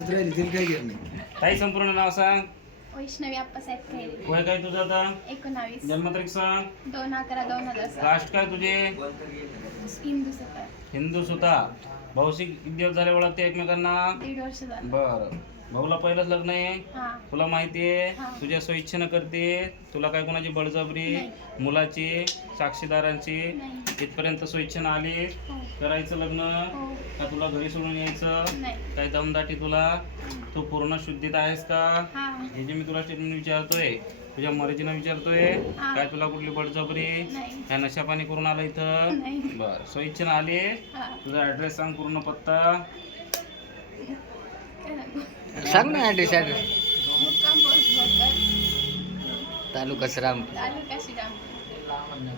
ताई संपूर्ण नाव सांग. वैष्णवी आप्पासाहेब खैरे. वय काय तुझं आता? 19 जन्मतारीख सांग. 2/11/2007. कास्ट काय तुझे? हिंदू सफर. हिंदू सुता. भाऊशी किती दिवस झाले ओळखते एकमेकांना? 1.5 वर्ष झालं. बर. भाऊला पहिलंच लग्न आहे? हा. तुला माहितीये हा. तुझ्या स्वइच्छेनं करते? तुला काय कोणाची बळजबरी नाही. मुलाची साक्षीदारांची नाही. इथपर्यंत स्वइच्छेनं आली हो. करायचं लग्न हो. का तुला घरी सोडून यायचं? नाही. काय दमदाटी तुला? तू पूर्ण शुद्धीत आहेस का? हा. हे जे मी तुला स्टेटमेंट विचारतोय तुझ्या मर्जीनं विचारतोय हा. काय तुला कुठली बळजबरी नाही. काय नशा पाणी करून आलं इथं? नाही. बर स्वइच्छेनं आली. हा. तुझा ऍड्रेस सांग पूर्ण पत्ता. सांग ना ॲड्रेस मुक्काम पोस्ट भोकर, तालुका श्राम. तालुका श्रीरामपूर,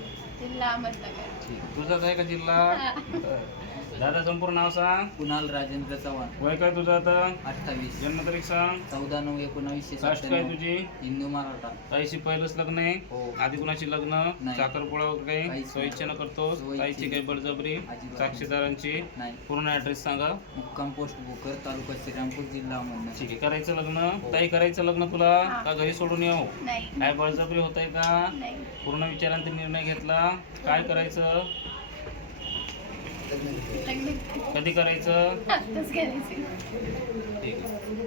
जिल्हा अहमदनगर. तुझाच आहे का जिल्हा? हा. बर. दादा संपूर्ण नाव सांग. कुणाल राजेंद्र चव्हाण. वय काय तुझं आता? 28. जन्मतारीख सांग. 14/9/1997. कास्ट काय तुझी? हिंदू मराठा. ताईशी पहिलंच लग्न आहे? हो. आधी कुणाची लग्न? नाही. साखरपुडा वगैरे काही काहीच स्वइच्छेनं करतो? स्वइच्छेनं. ताईची काही बळजबरी अजिबात. साक्षीदारांची नाही. पूर्ण ऍड्रेस सांगा. मुक्काम पोस्ट भोकर, तालुका श्रीरामपूर, जिल्हा अहमदनगर. ठीक आहे करायचं लग्न? हो. ताई करायचं लग्न तुला हा. का घरी सोडून येऊ? नाही. काय बळजबरी होत आहे का? नाही. पूर्ण विचारांत निर्णय घेतला काय करायचं? लग्न कधी करायचं? आत्ताच करायचे. ठीक आहे.